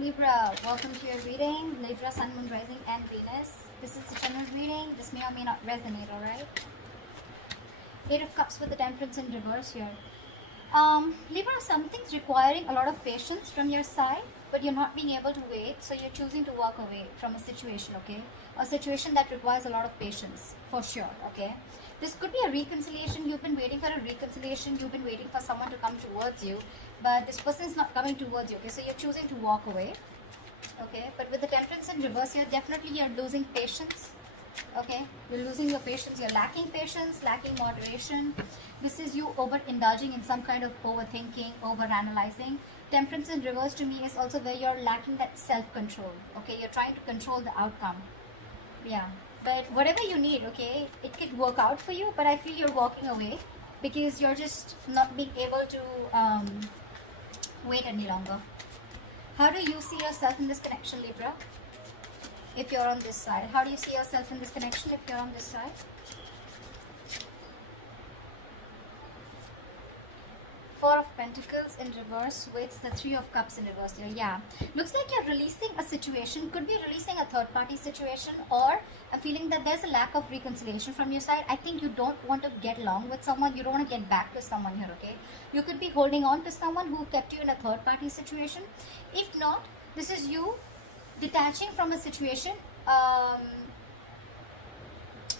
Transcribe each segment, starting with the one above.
Libra, welcome to your reading. Libra, Sun, Moon, Rising, and Venus. This is a general reading. This may or may not resonate, alright? Eight of Cups with the Temperance in reverse here. Libra, something's requiring a lot of patience from your side, but you're not being able to wait, so you're choosing to walk away from a situation, okay? A situation that requires a lot of patience, for sure, okay? This could be a reconciliation. You've been waiting for a reconciliation. You've been waiting for someone to come towards you, but this person is not coming towards you, okay? So you're choosing to walk away, okay? But with the Temperance in reverse here, definitely you're losing patience, okay? You're losing your patience. You're lacking patience, lacking moderation. This is you overindulging in some kind of overthinking, overanalyzing. Temperance in reverse to me is also where you're lacking that self-control, okay? You're trying to control the outcome. Yeah, but whatever you need, okay, it could work out for you, but I feel you're walking away because you're just not being able to wait any longer. How do you see yourself in this connection, Libra? If you're on this side, how do you see yourself in this connection if you're on this side? Four of Pentacles in reverse with the Three of Cups in reverse here. Yeah, looks like you're releasing a situation. Could be releasing a third party situation, or I'm feeling that there's a lack of reconciliation from your side. I think you don't want to get along with someone. You don't want to get back to someone here, okay? You could be holding on to someone who kept you in a third party situation. If not, this is you detaching from a situation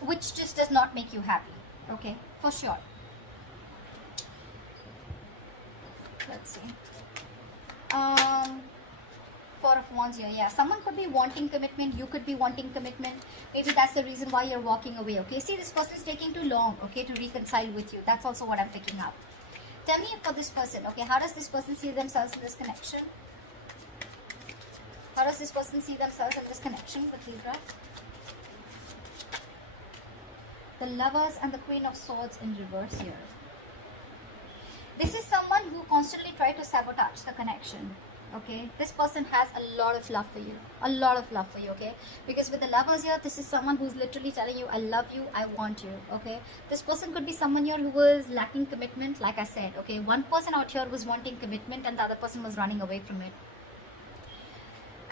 which just does not make you happy, okay? For sure. Let's see. Four of Wands here. Yeah, someone could be wanting commitment. You could be wanting commitment. Maybe that's the reason why you're walking away, okay? See, this person is taking too long, okay, to reconcile with you. That's also what I'm picking up. Tell me for this person, okay, how does this person see themselves in this connection? How does this person see themselves in this connection with Libra? The Lovers and the Queen of Swords in reverse here. This is someone who constantly tries to sabotage the connection, okay? This person has a lot of love for you. A lot of love for you, okay? Because with the Lovers here, this is someone who's literally telling you, I love you, I want you, okay? This person could be someone here who was lacking commitment, like I said, okay? One person out here was wanting commitment and the other person was running away from it.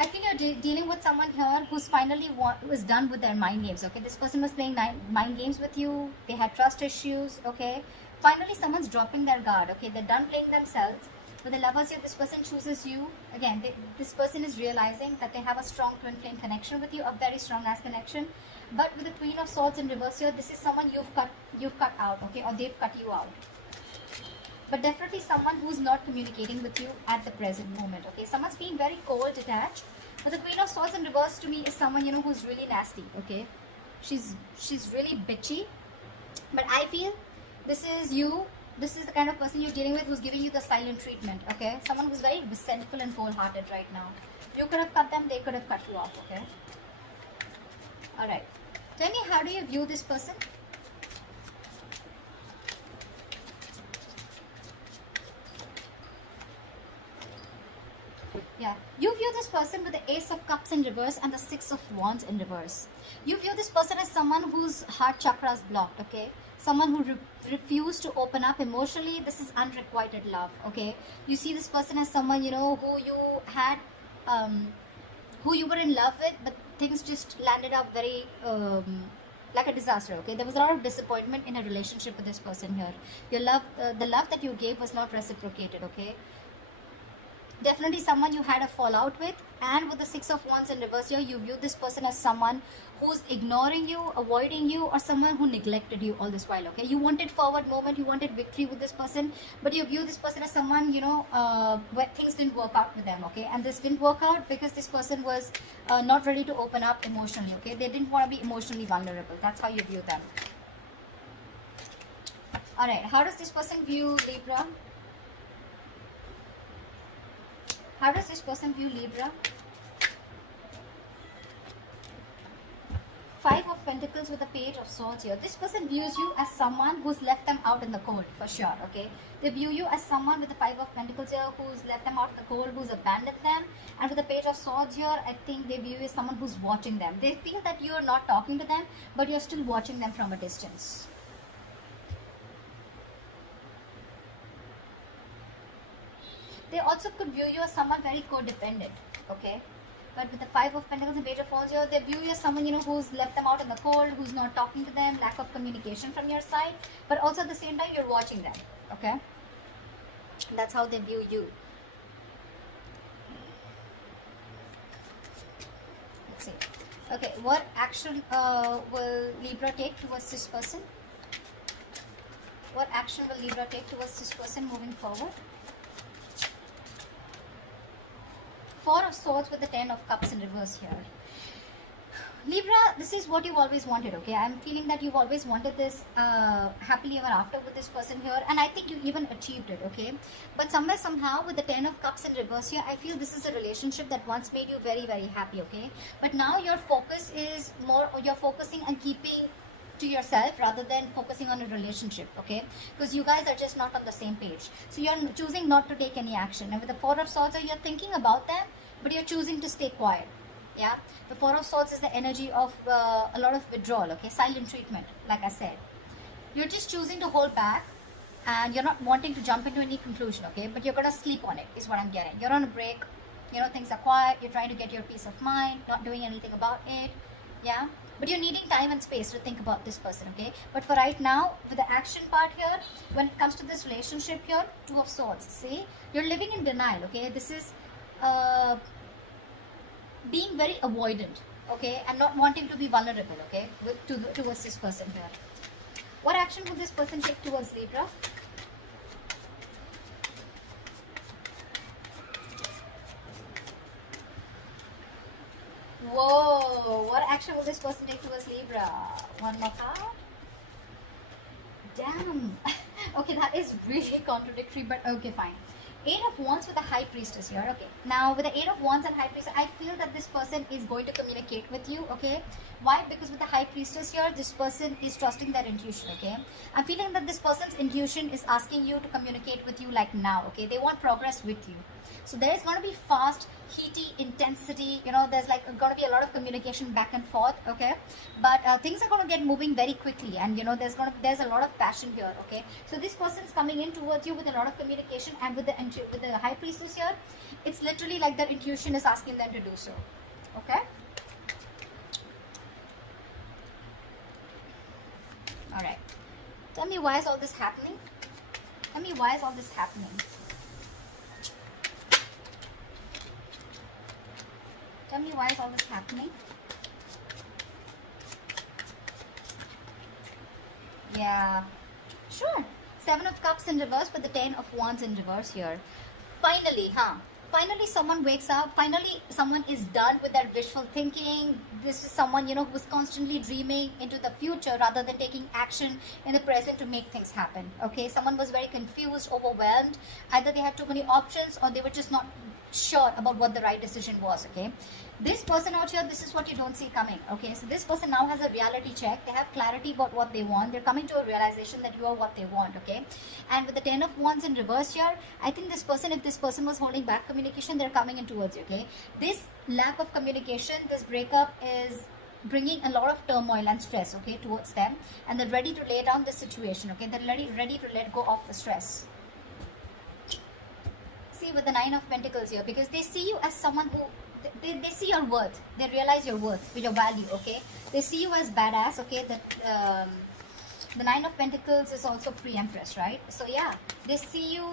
I feel you're dealing with someone here who's finally was done with their mind games, okay? This person was playing mind games with you. They had trust issues, okay? Finally, someone's dropping their guard, okay? They're done playing themselves. With the Lovers here, this person chooses you. Again, this person is realizing that they have a strong twin flame connection with you, a very strong ass connection. But with the Queen of Swords in reverse here, this is someone you've cut out, okay? Or they've cut you out. But definitely someone who's not communicating with you at the present moment, okay? Someone's being very cold, detached. But the Queen of Swords in reverse to me is someone, you know, who's really nasty, okay? She's really bitchy. But I feel this is you. This is the kind of person you're dealing with who's giving you the silent treatment, okay? Someone who's very resentful and cold-hearted right now. You could have cut them, they could have cut you off, okay? Alright. Tell me, how do you view this person? Yeah, you view this person with the Ace of Cups in reverse and the Six of Wands in reverse. You view this person as someone whose heart chakra is blocked, okay? Someone who refused to open up emotionally. This is unrequited love, okay? You see this person as someone, you know, who you had, who you were in love with, but things just landed up very, like a disaster, okay? There was a lot of disappointment in a relationship with this person here. Your love, the love that you gave was not reciprocated, okay? Definitely someone you had a fallout with. And with the Six of Wands in reverse here, you view this person as someone who's ignoring you, avoiding you, or someone who neglected you all this while, okay? You wanted forward movement, you wanted victory with this person, but you view this person as someone, you know, where things didn't work out with them, okay? And this didn't work out because this person was not ready to open up emotionally, okay? They didn't want to be emotionally vulnerable. That's how you view them. Alright, how does this person view Libra? How does this person view Libra? Five of Pentacles with the Page of Swords here. This person views you as someone who's left them out in the cold, for sure, okay? They view you as someone with the Five of Pentacles here who's left them out in the cold, who's abandoned them. And with the Page of Swords here, I think they view you as someone who's watching them. They feel that you're not talking to them, but you're still watching them from a distance. They also could view you as someone very codependent, okay? But with the Five of Pentacles and Page of Wands here, they view you as someone, who's left them out in the cold, who's not talking to them, lack of communication from your side. But also at the same time, you're watching them, okay? That's how they view you. Let's see. Okay, what action will Libra take towards this person? What action will Libra take towards this person moving forward? Four of Swords with the Ten of Cups in reverse here. Libra, this is what you've always wanted, okay? I'm feeling that you've always wanted this happily ever after with this person here, and I think you even achieved it, okay? But somewhere, somehow, with the Ten of Cups in reverse here, I feel this is a relationship that once made you very, very happy, okay? But now your focus is more, you're focusing on keeping to yourself rather than focusing on a relationship, okay? Because you guys are just not on the same page. So you're choosing not to take any action. And with the Four of Swords, you're thinking about them, but you're choosing to stay quiet. Yeah, the Four of Swords is the energy of a lot of withdrawal, okay? Silent treatment, like I said. You're just choosing to hold back, and you're not wanting to jump into any conclusion, okay? But you're gonna sleep on it, is what I'm getting. You're on a break, things are quiet, you're trying to get your peace of mind, not doing anything about it, yeah? But you're needing time and space to think about this person, okay? But for right now, with the action part here, when it comes to this relationship here, Two of Swords, see? You're living in denial, okay? This is being very avoidant, okay, and not wanting to be vulnerable, okay, towards this person here. What action would this person take towards Libra? Whoa, what action will this person take towards Libra? One more card. Damn. Okay, that is really contradictory, but okay, fine. Eight of Wands with the High Priestess here, okay. Now, with the Eight of Wands and High Priestess, I feel that this person is going to communicate with you, okay. Why? Because with the High Priestess here, this person is trusting their intuition, okay. I'm feeling that this person's intuition is asking you to communicate with you like now, okay. They want progress with you. So there is going to be fast, heaty, intensity, there's like going to be a lot of communication back and forth, okay. But things are going to get moving very quickly, and there's a lot of passion here, okay. So this person's coming in towards you with a lot of communication, and with the High Priestess here, it's literally like their intuition is asking them to do so, okay. All right. Tell me, why is all this happening? Tell me, why is all this happening? Tell me, why is all this happening? Yeah, sure. Seven of Cups in reverse with the Ten of Wands in reverse here. Finally, finally someone wakes up. Finally someone is done with that wishful thinking. This is someone, who's constantly dreaming into the future rather than taking action in the present to make things happen, okay. Someone was very confused, overwhelmed. Either they had too many options, or they were just not sure about what the right decision was, okay. This person out here, this is what you don't see coming, okay. So this person now has a reality check. They have clarity about what they want. They're coming to a realization that you are what they want, okay. And with the Ten of Wands in reverse here, I think this person, if this person was holding back communication, they're coming in towards you, okay. This lack of communication, this breakup is bringing a lot of turmoil and stress, okay, towards them, and they're ready to lay down the situation, okay. They're ready to let go of the stress. See, with the Nine of Pentacles here, because they see you as someone who they see your worth. They realize your worth, with your value, okay. They see you as badass, okay. That the Nine of Pentacles is also pre-Empress, right? So yeah, they see you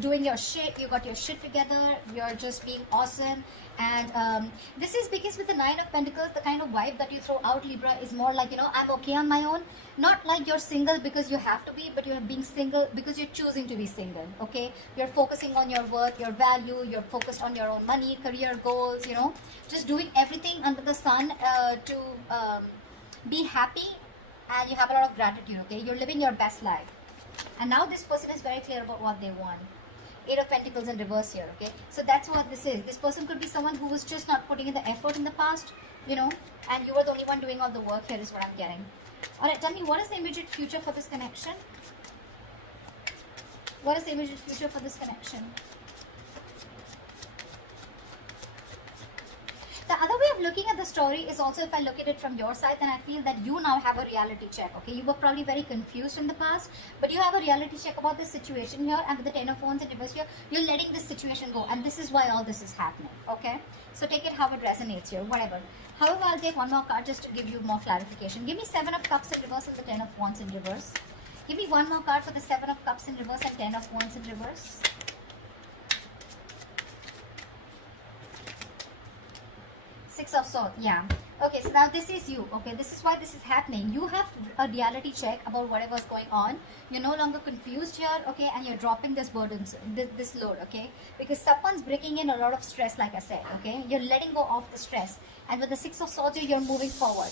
doing your shit. You got your shit together. You're just being awesome. And this is because with the Nine of Pentacles, the kind of vibe that you throw out, Libra, is more like, I'm okay on my own. Not like you're single because you have to be, but you're being single because you're choosing to be single, okay. You're focusing on your worth, your value. You're focused on your own money, career goals, just doing everything under the sun to be happy. And you have a lot of gratitude, okay. You're living your best life. And now this person is very clear about what they want. Eight of Pentacles in reverse here, okay. So that's what this is. This person could be someone who was just not putting in the effort in the past, and you were the only one doing all the work here, is what I'm getting. Alright, tell me, what is the immediate future for this connection? What is the immediate future for this connection? The other way I'm looking at the story is also, if I look at it from your side, then I feel that you now have a reality check. Okay, you were probably very confused in the past, but you have a reality check about this situation here, and with the 10 of Wands in reverse here, you're letting this situation go, and this is why all this is happening. Okay, so take it how it resonates here, whatever. However, I'll take one more card just to give you more clarification. Give me 7 of Cups in reverse and the 10 of Wands in reverse. Give me one more card for the 7 of Cups in reverse and 10 of Wands in reverse. Six of Swords, yeah. Okay, so now this is you. Okay, this is why this is happening. You have a reality check about whatever's going on. You're no longer confused here, okay, and you're dropping this burden, this load, okay, because someone's bringing in a lot of stress, like I said, okay. You're letting go of the stress, and with the Six of Swords, you're moving forward.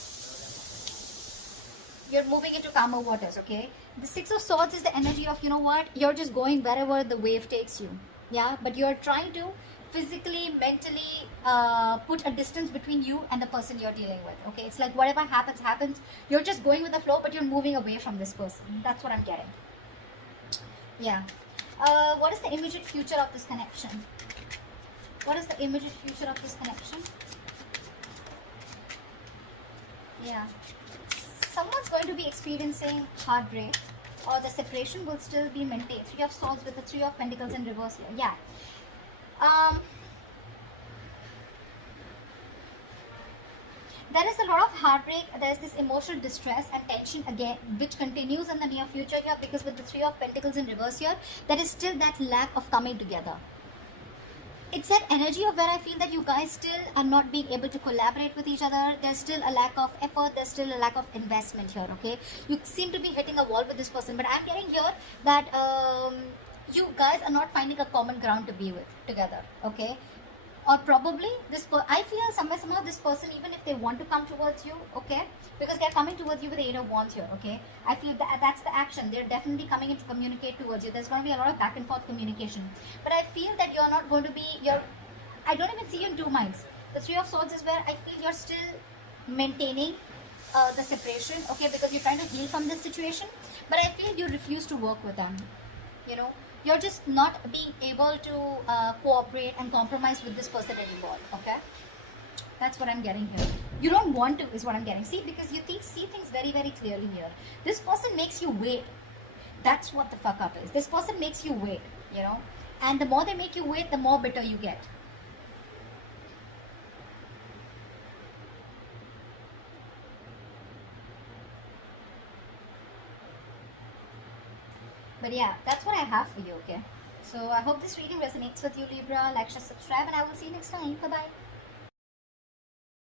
You're moving into calmer waters, okay. The Six of Swords is the energy of, you know what, you're just going wherever the wave takes you, yeah, but you're trying to physically, mentally put a distance between you and the person you're dealing with. Okay, it's like whatever happens, happens. You're just going with the flow, but you're moving away from this person. That's what I'm getting. Yeah. What is the immediate future of this connection? What is the immediate future of this connection? Yeah. Someone's going to be experiencing heartbreak, or the separation will still be maintained. Three of Swords with the Three of Pentacles in reverse here. Yeah. There is a lot of heartbreak, there is this emotional distress and tension again, which continues in the near future here, because with the Three of Pentacles in reverse here, there is still that lack of coming together. It's that energy of where I feel that you guys still are not being able to collaborate with each other. There's still a lack of effort, there's still a lack of investment here, okay? You seem to be hitting a wall with this person, but I'm getting here that you guys are not finding a common ground to be with together, okay? Or probably I feel somehow this person, even if they want to come towards you, okay, because they're coming towards you with the Eight of Wands here, okay, I feel that that's the action. They're definitely coming in to communicate towards you. There's going to be a lot of back and forth communication, but I feel that you're not going to be, I don't even see you in two minds. The Three of Swords is where I feel you're still maintaining the separation, okay, because you're trying to heal from this situation, but I feel you refuse to work with them, you know. You're just not being able to cooperate and compromise with this person anymore, okay? That's what I'm getting here. You don't want to, is what I'm getting. See, because you see things very, very clearly here. This person makes you wait. That's what the fuck up is. This person makes you wait, you know? And the more they make you wait, the more bitter you get. But yeah, that's what I have for you, okay? So I hope this reading resonates with you, Libra. Like, share, subscribe, and I will see you next time. Bye-bye.